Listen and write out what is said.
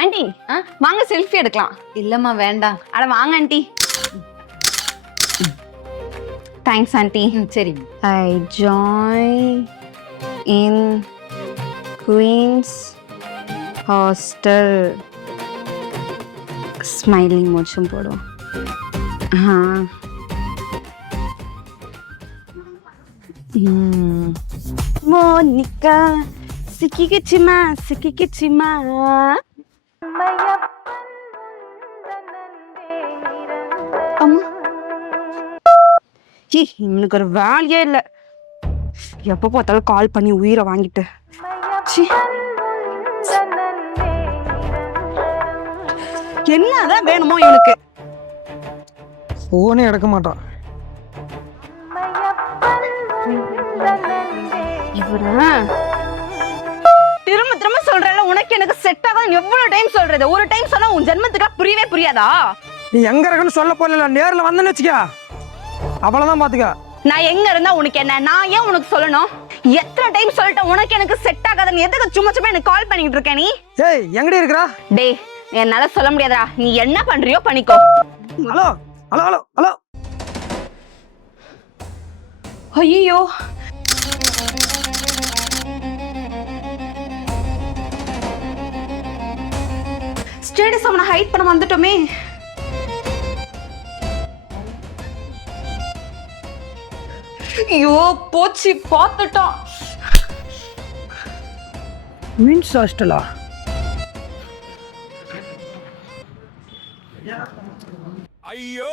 Aunty வாங்க selfie எடுக்கலாம். இல்லம்மா வேண்டாம். அட வாங்க ஆண்டி. Thanks aunty. சரி. I join in Queens hostel. Smiling மோச்சும் போடுவோம். மோனிகா சிக்கிக்கிச்சுமா சிக்கிக்கிச்சுமா. அம்மா இவனுக்கு ஒரு வேலையே இல்லை. எப்போ பார்த்தாலும் கால் பண்ணி உயிரை வாங்கிட்டு. என்னதான் வேணுமோ இவனுக்கு? போனே எடுக்க மாட்டான். திரும்ப திரும்ப சொல்றேன் உனக்கு எனக்கு செட் ஆகாது. எவ்வளவு டைம் சொல்றது? ஒரு டைம் சொன்னா உன் ஜென்மத்துக்கு புரியவே புரியாதா? நீ எங்க இருக்குன்னு சொல்ல போல, நேர்ல வந்தேன்னு வச்சுக்க அவ்வளவுதான் பாத்துக்க. நான் எங்க இருந்தா உனக்கு என்ன? நான் ஏன் உனக்கு சொல்லணும்? எத்தனை டைம் சொல்லிட்டேன் உனக்கு எனக்கு செட் ஆகாதுன்னு. எதுக்கு சும்மா சும்மா எனக்கு கால் பண்ணிட்டு இருக்க நீ? ஏய் எங்கடி இருக்கறா? டேய் என்னால சொல்ல முடியாதுடா. நீ என்ன பண்றியோ பண்ணிக்கோ. Hello hello hello hello. ஐயோ ஸ்டேட்டஸ் அவனை ஹைட் பண்ண வந்துட்டோமே. ஐயோ போச்சு, பார்த்துட்டான். மீன்ஸ் ஹாஸ்டலா? ஐயோ